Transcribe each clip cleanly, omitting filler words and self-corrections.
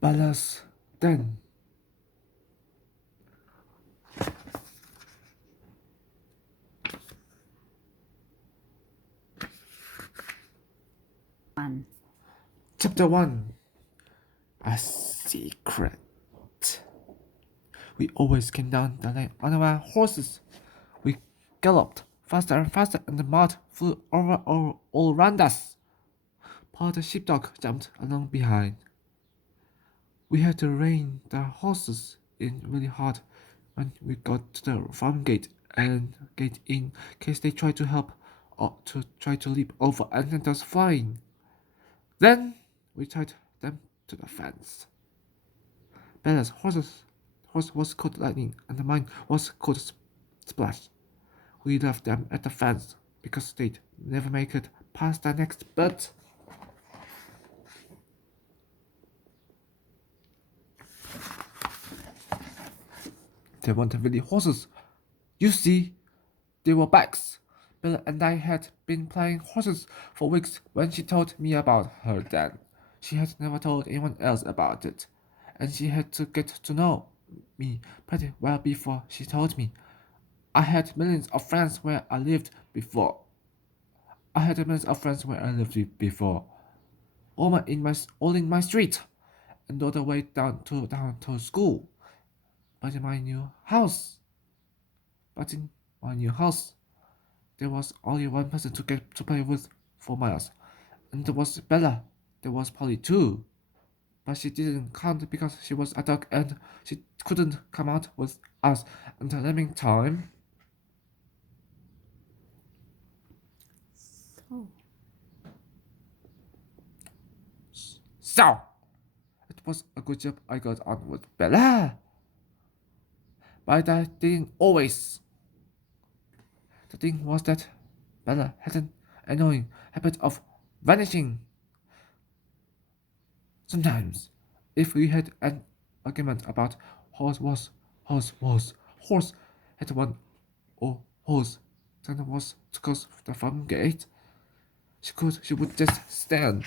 Bella's den. Chapter 1. A secret. We always came down the lane on our horses. We galloped faster and faster, and the mud flew over all around us. Paul the sheepdog jumped along behind. We had to rein the horses in really hard when we got to the farm gate and gate in case they tried to help or to try to leap over and send us flying. Then we tied them to the fence. Bella's horse was called Lightning and mine was called Splash. We left them at the fence because they'd never make it past the next but they weren't really horses. You see, they were backs. Bella and I had been playing horses for weeks when she told me about her dad. She had never told anyone else about it, and she had to get to know me pretty well before she told me. I had millions of friends where I lived before. I had millions of friends where I lived before. All in my street, and all the way down to school. But in my new house, but in my new house, there was only one person to get to play with for miles, and there was Bella. There was Polly too, but she didn't count because she was a dog and she couldn't come out with us until lemming time. So, it was a good job I got on with Bella. But I didn't always. The thing was that Bella had an annoying habit of vanishing. Sometimes, if we had an argument about horse had one or horse, then was to cross the farm gate. She would just stand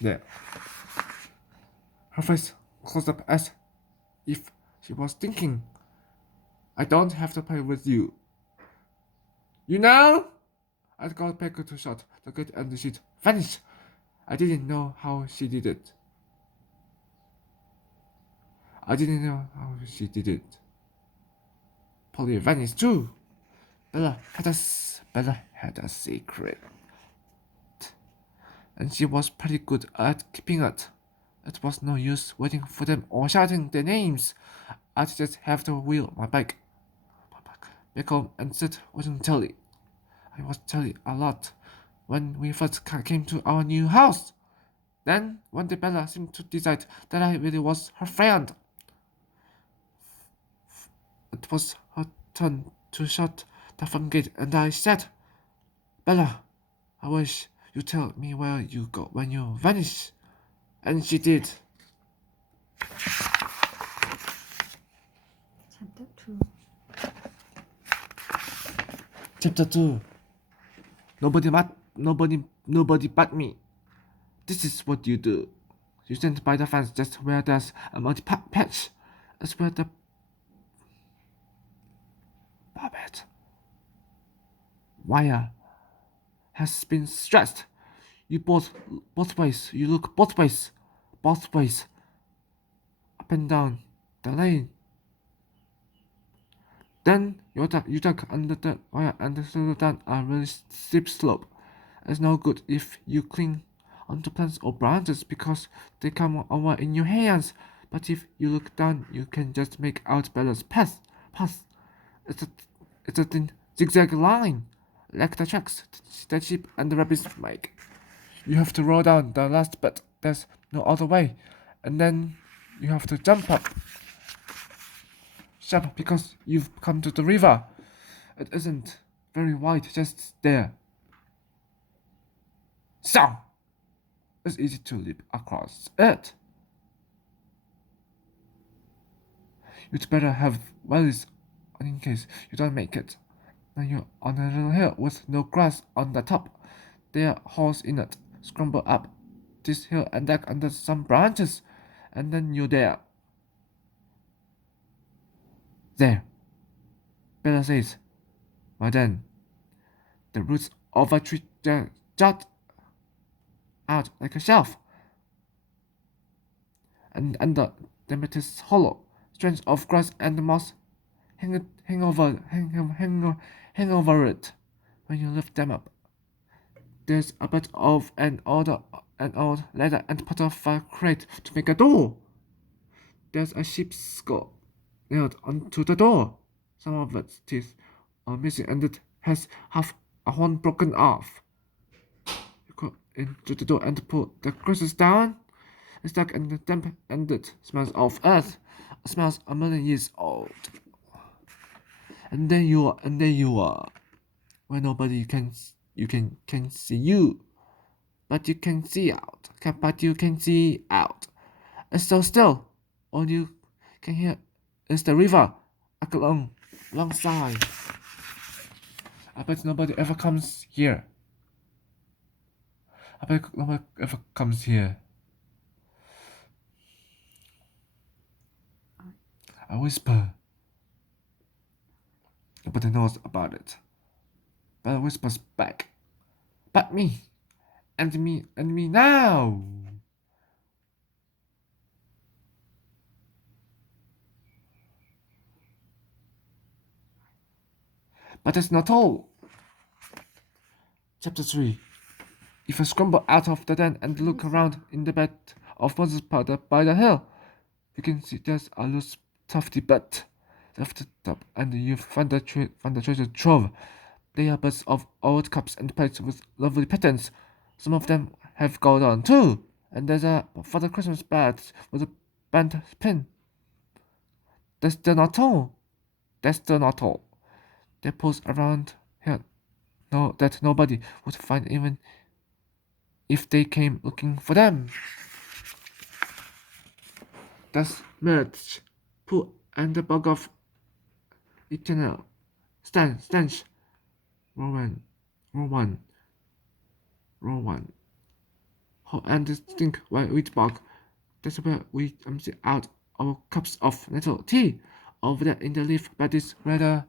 there, her face closed up as if she was thinking, I don't have to play with you. You know? I got back to shut the gate and she'd vanished. I didn't know how she did it. Polly vanished too. Bella had a secret, and she was pretty good at keeping it. It was no use waiting for them or shouting their names. I'd just have to wheel my bike back home and sit watching telly. I watched telly a lot when we first came to our new house. Then one day Bella seemed to decide that I really was her friend. It was her turn to shut the front gate, and I said, Bella, I wish you'd tell me where you go when you vanish. And she did. Chapter 2. Chapter 2. Nobody but me. This is what you do. You stand by the fence just where there's a multi patch. That's where the barbed wire has been stretched. You both ways. You look both ways, up and down the lane. Then you duck under the wire and slow down a really steep slope. It's no good if you cling onto plants or branches because they come over in your hands. But if you look down, you can just make out Bella's path. It's a thin zigzag line, like the tracks that sheep and the rabbits make. You have to roll down the last bit. There's no other way, and then you have to jump up. Sharp because you've come to the river. It isn't very wide, just there. So, it's easy to leap across it. You'd better have wellies in case you don't make it. Then you're on a little hill with no grass on the top. their holes in it, scramble up this hill and duck under some branches, and then you're there. There, Bella says. But then, the roots of a tree jut out like a shelf, and under them it is hollow. Strands of grass and moss hang over it. When you lift them up, there's a bit of an old leather and part of a crate to make a door. There's a sheep's skull nailed onto the door. Some of its teeth are missing and it has half a horn broken off. You go into the door and pull the creases down. It's dark and damp and it smells of earth. It smells a million years old. And then you are, where nobody can see you, but you can see out. But you can see out. It's so still. All you can hear is the river, alongside. I bet nobody ever comes here. I bet nobody ever comes here. I whisper. Nobody knows about it. But I whispers back. But me. And me now. But that's not all. Chapter 3. If I scramble out of the den and look around in the bed of Moses powder by the hill, you can see there's a loose, tufty bed left the top, and you find the treasure trove. They are beds of old cups and plates with lovely patterns. Some of them have gold on too, and there's a Father Christmas bed with a bent pin. That's still not all. That's still not all. They pose around here, that nobody would find even if they came looking for them. There's merch, poo, and a bug of eternal stench. Rowan. And the stink while wheat bog. That's where we empty out our cups of nettle tea. Over there in the leaf by this rather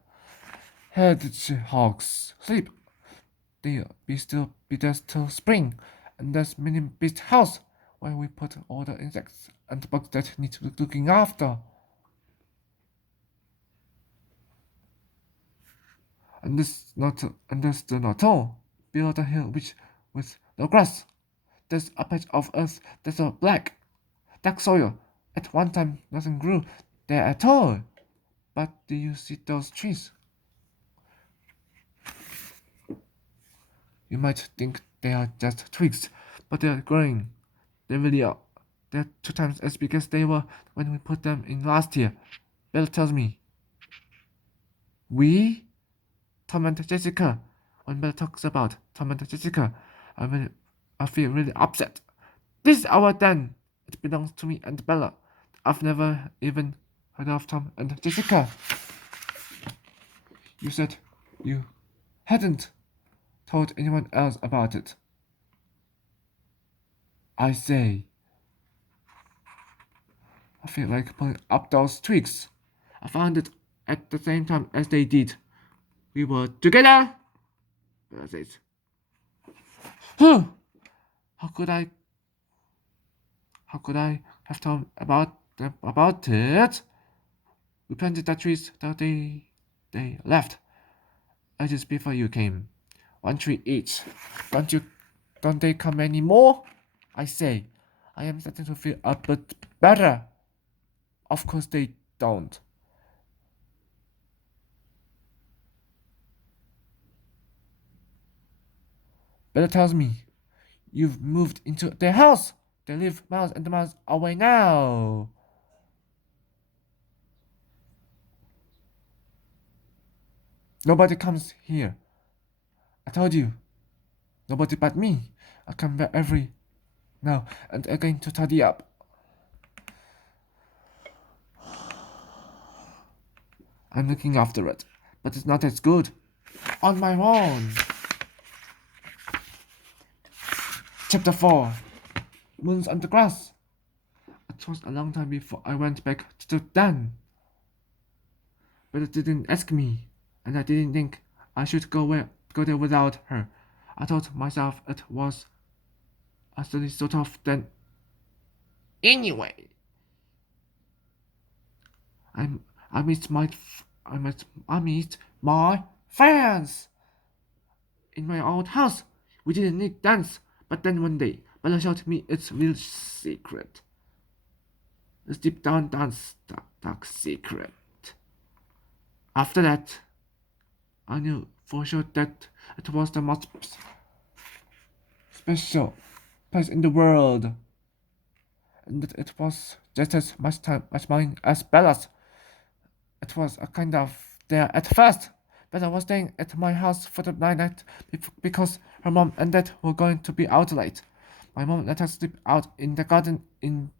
hedgehogs sleep. They'll be there till spring, and there's mini beast house where we put all the insects and bugs that need looking after. And this still not all. Below the hill which with no grass, there's a patch of earth that's a dark soil. At one time nothing grew there at all. But do you see those trees? You might think they are just twigs, but they are growing. They really are. They're 2 times as big as they were when we put them in last year. Belle tells me. We? Tom and Jessica. When Belle talks about Tom and Jessica, I feel really upset. This is our den. It belongs to me and Bella. I've never even heard of Tom and Jessica. You said you hadn't told anyone else about it. I say. I feel like pulling up those twigs. I found it at the same time as they did. We were together. That's it. How could I? How could I have told about it? We planted the trees that they left ages before you came. 1 tree each. Don't they come anymore? I say. I am starting to feel a bit better. Of course they don't. Bella tells me, you've moved into their house. They live miles and miles away now. Nobody comes here. I told you. Nobody but me. I come back every now and again to tidy up. I'm looking after it, but it's not as good. On my own. Chapter 4. Moons on the Grass. It was a long time before I went back to the den. But it didn't ask me, and I didn't think I should go there without her. I told myself it was a silly sort of then. Anyway, I I missed my I missed my friends in my old house. We didn't need dance, but then one day Bella showed me its real secret. It's deep down dance dark secret. After that, I knew for sure that it was the most special place in the world, and that it was just as much mine as Bella's. It was a kind of there at first. Bella was staying at my house for the night because her mom and dad were going to be out late. My mom let us sleep out in the garden in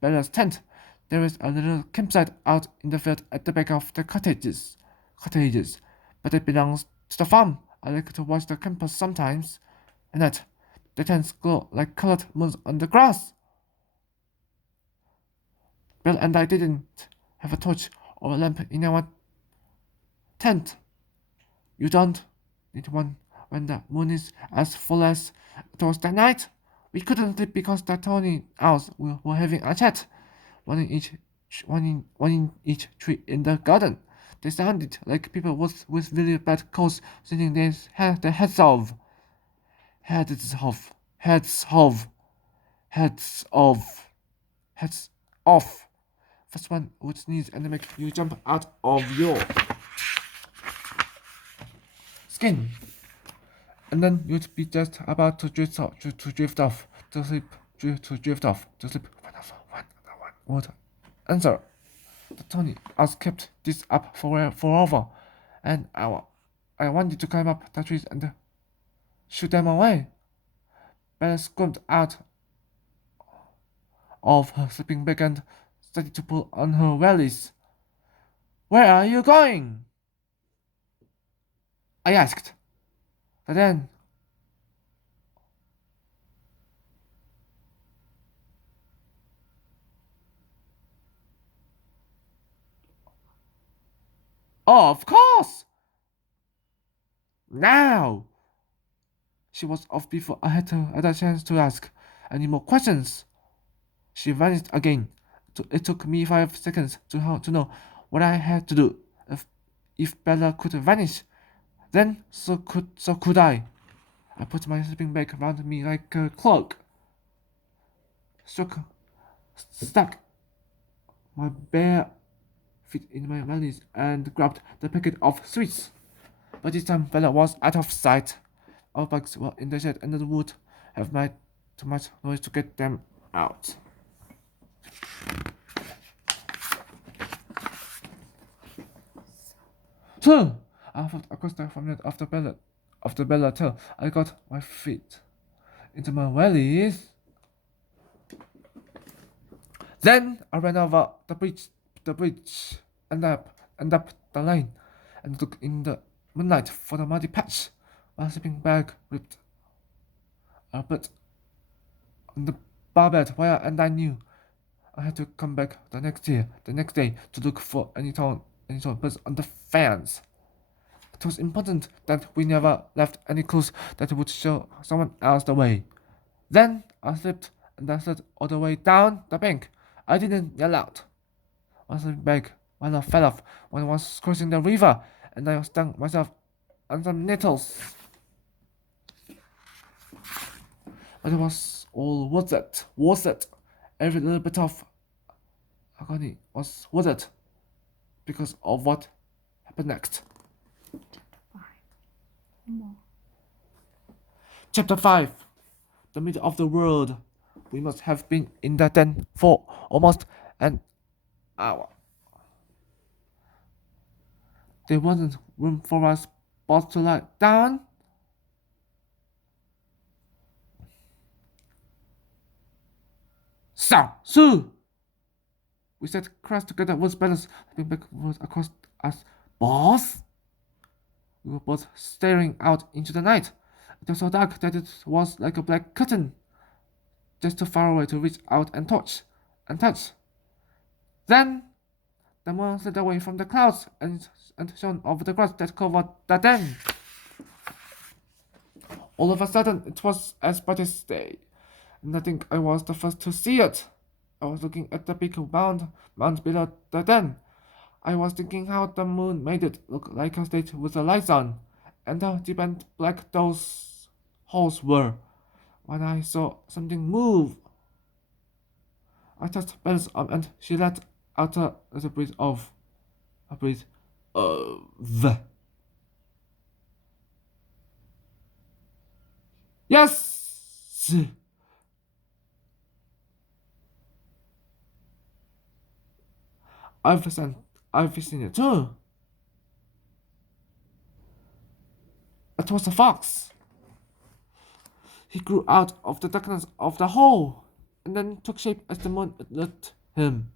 Bella's tent. There is a little campsite out in the field at the back of the cottages, but it belongs to the farm. I like to watch the campers sometimes, and that the tents glow like colored moons on the grass. Belle and I didn't have a torch or a lamp in our tent. You don't need one when the moon is as full as it was that night. We couldn't sleep because the tiny owls were having a chat, one in each tree in the garden. They sounded like people with really bad colds sitting their heads off. Heads off. Heads off. Heads off. Heads off. First one would sneeze and make you jump out of your skin. And then you'd be just about to drift off to sleep. To drift off to sleep. One would answer. The Tony has kept this up forever, and I wanted to climb up the trees and shoot them away. Bella screamed out of her sleeping bag and started to pull on her wellies. Where are you going? I asked. But then of course! Now! She was off before I had a chance to ask any more questions. She vanished again. It took me 5 seconds to know what I had to do. If Bella could vanish, then so could I. I put my sleeping bag around me like a cloak. Stuck my bare feet in my valise and grabbed the packet of sweets. But this time Bella was out of sight. Our bags were in the shed and the wood have made too much noise to get them out. So I felt across the farmyard after Bella till I got my feet into my valise. Then I ran over the bridge, and up the lane, and looked in the moonlight for the muddy patch. My sleeping bag ripped a bit on the barbed wire, and I knew I had to come back the next day, to look for any torn birds on the fence. It was important that we never left any clues that would show someone else the way. Then I slipped and I slid all the way down the bank. I didn't yell out. I slipped back while I fell off when I was crossing the river, and I stung myself on some nettles. But it was all worth it. Worth it. Every little bit of agony was worth it because of what happened next. Chapter 5. The middle of the world. We must have been in the den for almost an hour. There wasn't room for us both to lie down. Sue! We sat crossed together with Bella's stepping backward across us both. We were both staring out into the night. It was so dark that it was like a black curtain. just too far away to reach out and touch. Then the moon slid away from the clouds and shone over the grass that covered the den. All of a sudden, it was as bright as day, and I think I was the first to see it. I was looking at the big mound below the den. I was thinking how the moon made it look like a stage with the lights on, and how deep and black those holes were. When I saw something move, I touched Belle's arm and she let out a little breath of. Yes! I've seen, I've seen it too. It was a fox. He grew out of the darkness of the hole, and then took shape as the moon lit him.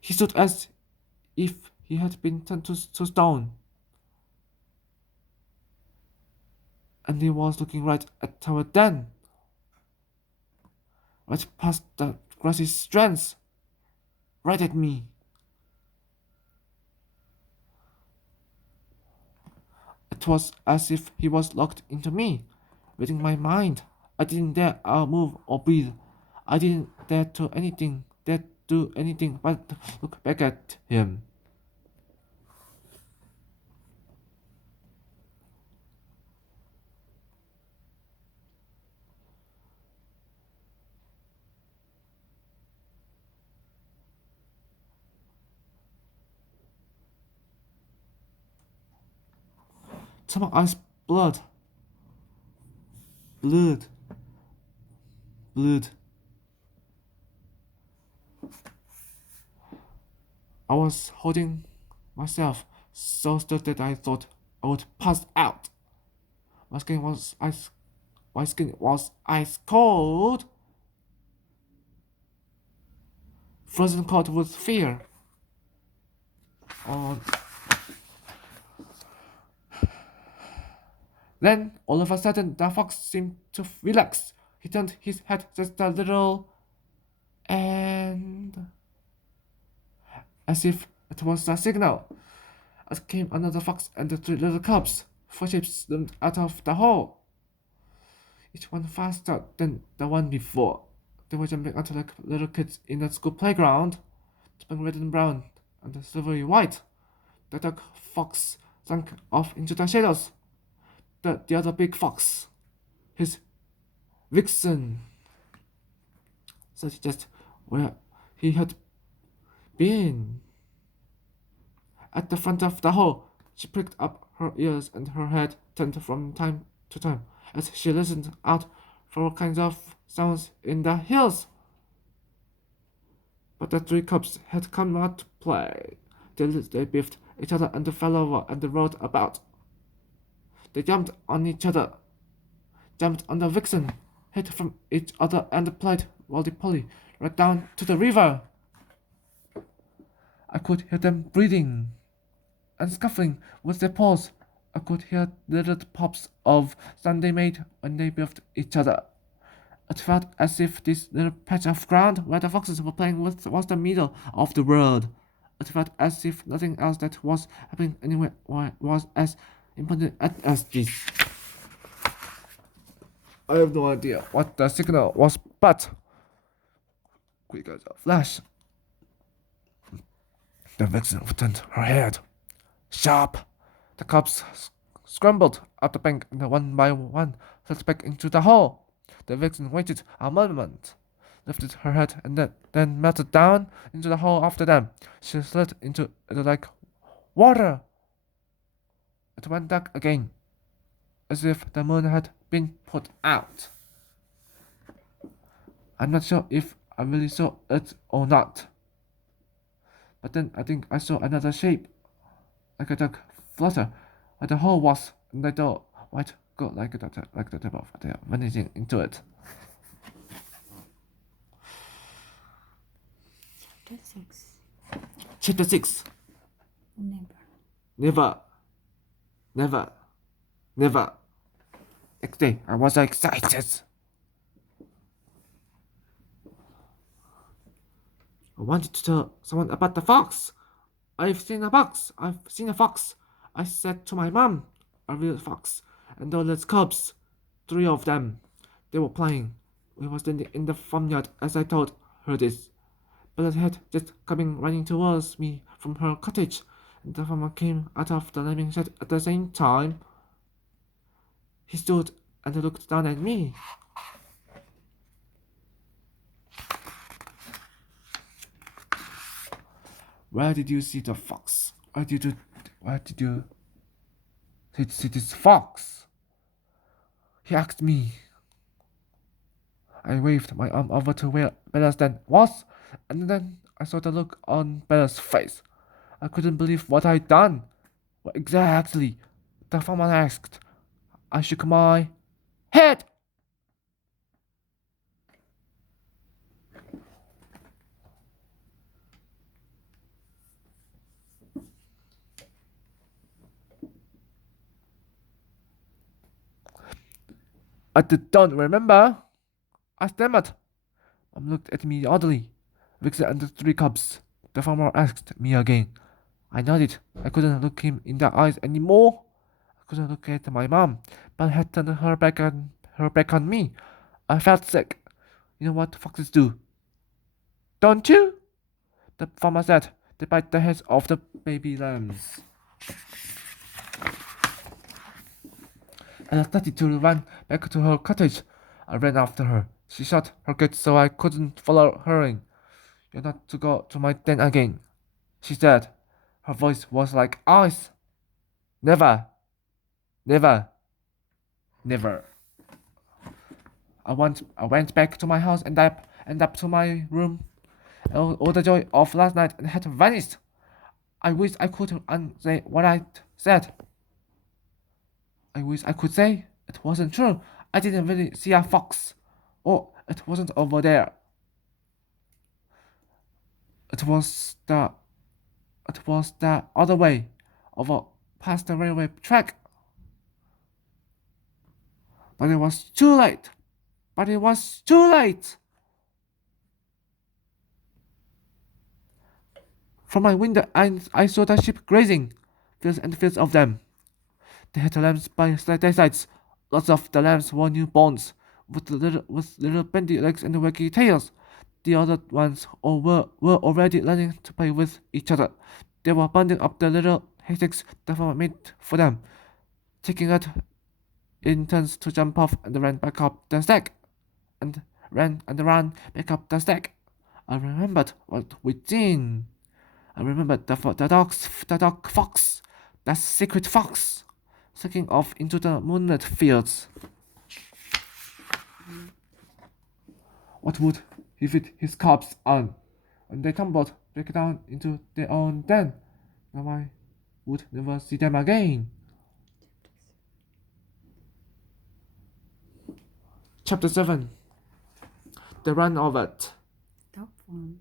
He stood as if he had been turned to stone, and he was looking right at our den, right past the grassy strands, right at me. It was as if he was locked into me, reading my mind. I didn't dare move or breathe. I didn't dare do anything but look back at him. To my eyes, blood, blood. I was holding myself so still that I thought I would pass out. My skin was ice cold, frozen cold with fear. Oh. Then, all of a sudden, the fox seemed to relax. He turned his head just a little, and as if it was a signal, out came another fox and the three little cubs. Four shapes loomed out of the hole, each one faster than the one before. They were jumping out like little kids in a school playground, jumping red and brown and silvery white. The dark fox sank off into the shadows. The other big fox, his vixen, sat just where he had been. At the front of the hole, she pricked up her ears and her head turned from time to time as she listened out for all kinds of sounds in the hills. But the three cubs had come out to play. They biffed each other and fell over and rolled about. They jumped on each other, jumped on the vixen, hid from each other, and played roly-poly right down to the river. I could hear them breathing and scuffling with their paws. I could hear the little pops of sound they made when they biffed each other. It felt as if this little patch of ground where the foxes were playing with was the middle of the world. It felt as if nothing else that was happening anywhere was as important as this. I have no idea what the signal was, but quick as a flash, the vixen turned her head. Sharp! The cubs scrambled up the bank and one by one slid back into the hole. The vixen waited a moment, lifted her head, and then melted down into the hole after them. She slid into it like water. It went dark again, as if the moon had been put out. I'm not sure if I really saw it or not. But then I think I saw another shape, like a duck flutter, where the hole was, and I thought white go like the tip of the vanishing into it. Chapter 6. Chapter 6. Never. Never, never, never. Next day, I was excited. I wanted to tell someone about the fox. I've seen a fox. I've seen a fox. I said to my mom, a real fox, and all its cubs, three of them. They were playing. We were standing in the farmyard as I told her this. Bella had just coming running towards me from her cottage, and the farmer came out of the living shed at the same time. He stood and looked down at me. Where did you see the fox? Where did you see this fox? He asked me. I waved my arm over to where Bella stand was, and then I saw the look on Bella's face. I couldn't believe what I'd done. What exactly? The farmer asked. I shook my head. Don't remember. I stammered. Mom looked at me oddly. Vixen and the three cubs. The farmer asked me again. I nodded. I couldn't look him in the eyes anymore. I couldn't look at my mom, but had turned her back on me. I felt sick. You know what foxes do, don't you? The farmer said. They bite the heads off the baby lambs. And I started to run back to her cottage. I ran after her. She shut her gate so I couldn't follow her in. You're not to go to my den again, she said. Her voice was like ice. Never, never, never. I went back to my house and up to my room. All the joy of last night had vanished. I wish I could unsay what I said. I wish I could say it wasn't true. I didn't really see a fox. Oh, it wasn't over there. It was the other way, over past the railway track. But it was too late. But it was too late. From my window, I saw the sheep grazing, fields and fields of them. They had the lambs by their sides. Lots of the lambs were newborns, with little bendy legs and waggy tails. The other ones all were already learning to play with each other. They were binding up the little haystacks the farmer made for them, taking it in turns to jump off and ran back up the stack, and ran back up the stack. I remembered what we'd seen. I remembered the dog fox, that secret fox, sneaking off into the moonlit fields. What would he fit his cubs on? When they tumbled back down into their own den, now I would never see them again. Chapter 7. The Run of It. Top one.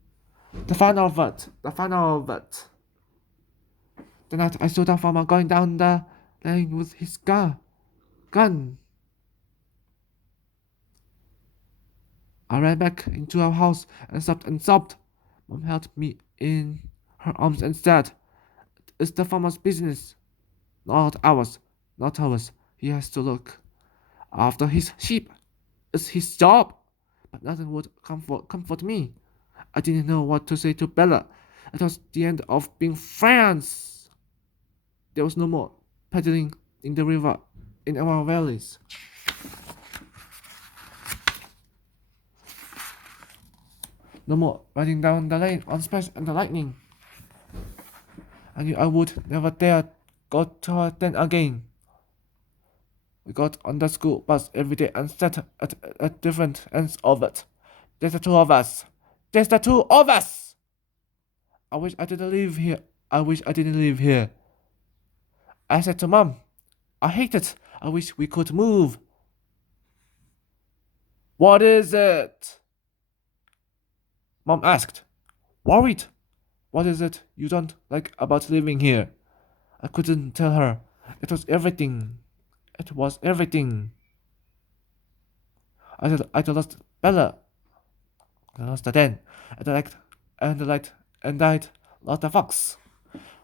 The fun of it. The fun of it. The night I saw the farmer going down the lane with his gun. I ran back into our house and sobbed. Mom held me in her arms and said, "It's the farmer's business, not ours, not ours. He has to look after his sheep. It's his job." But nothing would comfort me. I didn't know what to say to Bella. It was the end of being friends. There was no more paddling in the river in our valleys. No more riding down the lane on Splash and the Lightning. I knew I would never dare go to her den again. We got on the school bus every day and sat at different ends of it. There's the two of us. There's the two of us! I wish I didn't live here. I wish I didn't live here. I said to Mom, I hate it. I wish we could move. What is it? Mom asked, worried. What is it you don't like about living here? I couldn't tell her. It was everything. It was everything. I lost Bella. I lost Dan. And I liked, and I liked, and I'd lost the fox.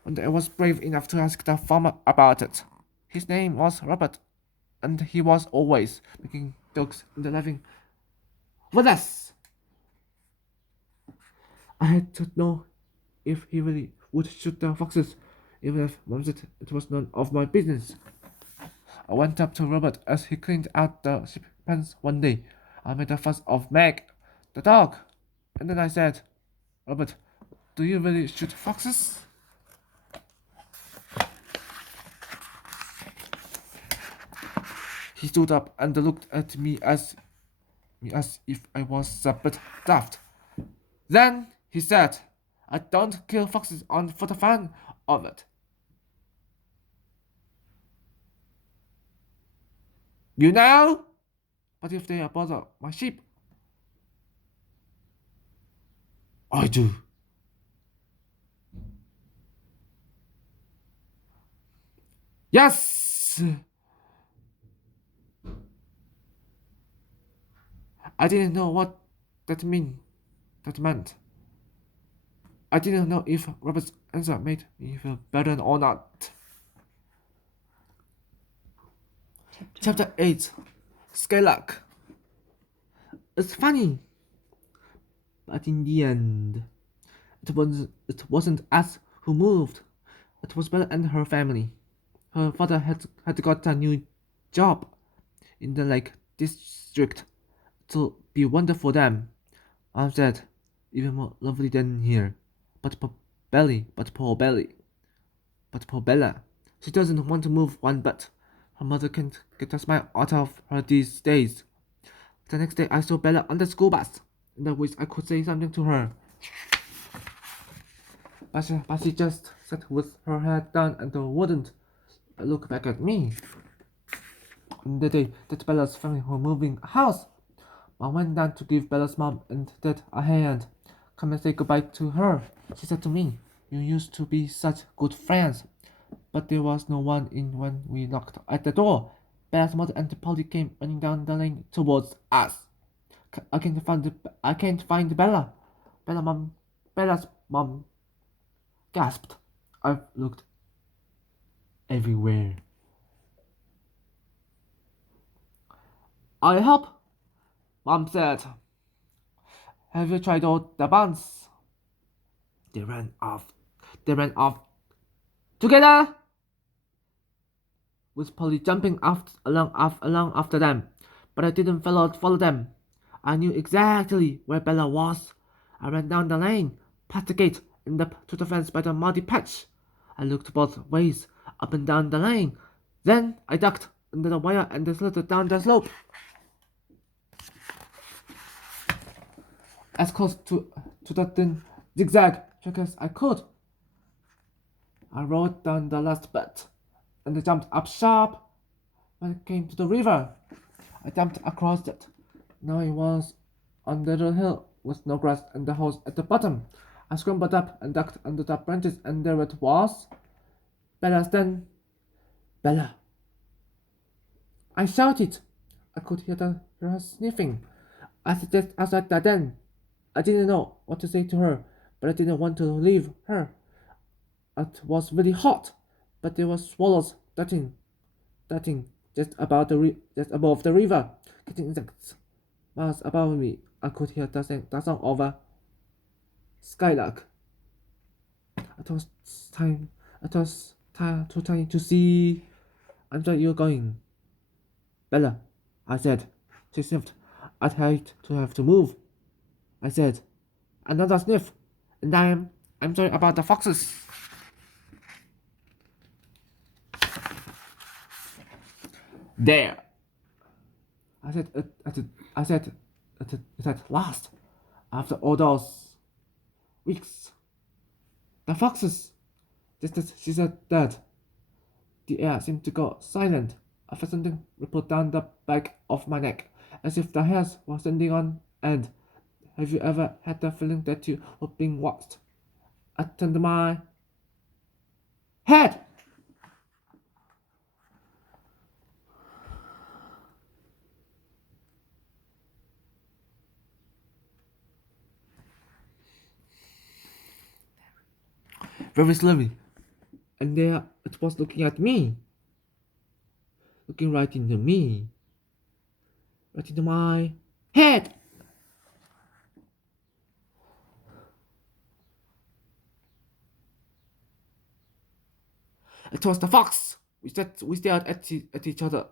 And I was brave enough to ask the farmer about it. His name was Robert, and he was always making jokes and laughing with us. I had to know if he really would shoot the foxes, even if Mom said it was none of my business. I went up to Robert as he cleaned out the sheep pens one day. I made a fuss of Meg, the dog, and then I said, Robert, do you really shoot foxes? He stood up and looked at me as if I was a bit daft. Then he said, I don't kill foxes for the fun of it. You know? But if they bother my sheep, I do. Yes! I didn't know what that meant. I didn't know if Robert's answer made me feel better or not. Chapter 8 Skylark. It's funny, but in the end, it wasn't us who moved. It was Bella and her family. Her father had got a new job in the Lake District to be wonderful for them. Mom said, even more lovely than here. But poor Bella, she doesn't want to move one bit. Her mother can't get a smile out of her these days. The next day I saw Bella on the school bus, and I wish I could say something to her. But she just sat with her head down and wouldn't look back at me. On the day that Bella's family were moving house, Mom went down to give Bella's mom and dad a hand. Come and say goodbye to her, she said to me. You used to be such good friends. But there was no one in when we knocked at the door. Bella's mother and Polly came running down the lane towards us. I can't find Bella. Bella's mom gasped. I've looked everywhere. I'll help, Mom said. Have you tried all the buns? They ran off together, with Polly jumping along after them. But I didn't follow them. I knew exactly where Bella was. I ran down the lane, past the gate, and up to the fence by the muddy patch. I looked both ways, up and down the lane. Then I ducked under the wire and slid down the slope, as close to the thin zigzag track as I could. I rode down the last bit, and I jumped up sharp when it came to the river. I jumped across it. Now it was on the little hill with no grass and the hose at the bottom. I scrambled up and ducked under the branches, and there it was. Bella. I shouted. I could hear her sniffing. I said that then. I didn't know what to say to her, but I didn't want to leave her. It was really hot, but there were swallows darting just above the river, getting insects. Miles above me, I could hear the song of a skylark. It was too tiny to see. I'm sorry you're going. Bella, I said. She sniffed. I'd hate to have to move. I said. Another sniff. And I'm sorry about the foxes. There. I said at last, after all those weeks. The foxes. Just as she said that, the air seemed to go silent. I felt something ripple down the back of my neck, as if the hairs were standing on end. Have you ever had the feeling that you were being watched? attend my head. Very slowly, and there it was looking at me, looking right into me, right into my head. It was the fox. We stared at each other.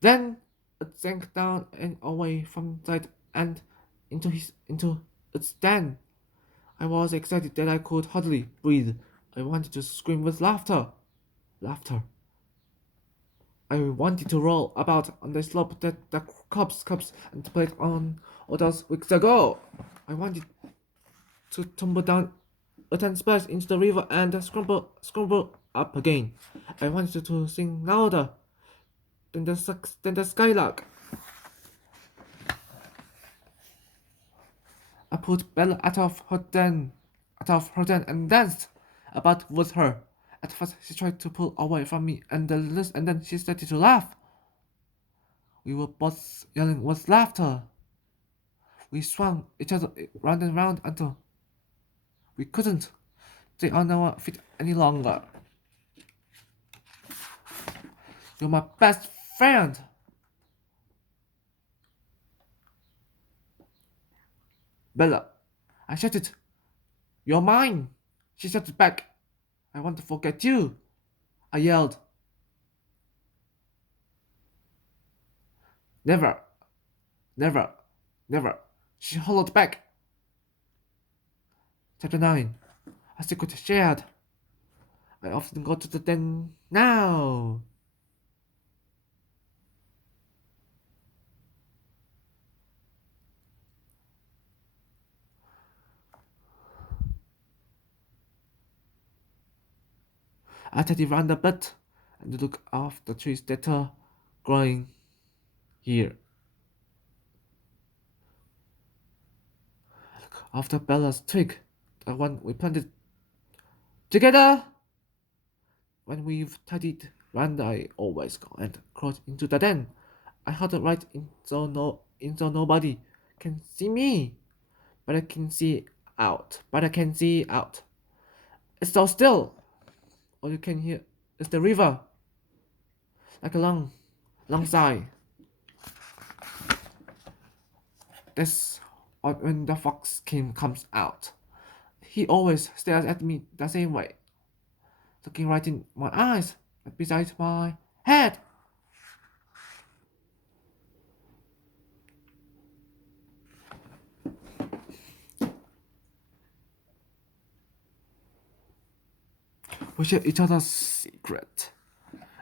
Then it sank down and away from sight and into its den. I was excited that I could hardly breathe. I wanted to scream with laughter. Laughter. I wanted to roll about on the slope that the cubs and played on all those weeks ago. I wanted to tumble down a 10 splash into the river and scramble up again. I wanted to sing louder than the skylark. I put Bella out of her den and danced about with her. At first, she tried to pull away from me, and then she started to laugh. We were both yelling with laughter. We swung each other round and round until we couldn't stay on our feet any longer. You're my best friend, Bella. I shouted. You're mine. She shouted back. I want to forget you. I yelled. Never, never, never. She hollowed back. Chapter 9. A secret shared. I often go to the den now. I tidy round a bit and look off the trees that are growing here. After Bella's twig, the one we planted together. When we've tidied round, I always go and crawl into the den. I huddle right in so nobody can see me, but I can see out. But I can see out. It's so still. All you can hear is the river, like a long sigh. That's when the fox king comes out. He always stares at me the same way, looking right in my eyes, right beside my head. We share each other's secret.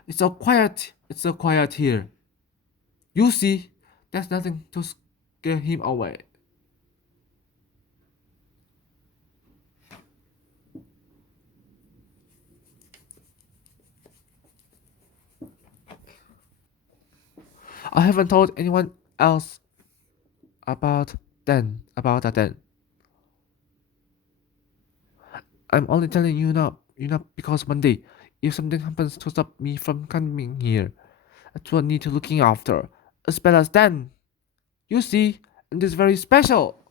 It's so quiet. It's so quiet here. You see, there's nothing to scare him away. I haven't told anyone else about that then. I'm only telling you now because one day, if something happens to stop me from coming here, it will need looking after, as well as then. You see, and it's very special.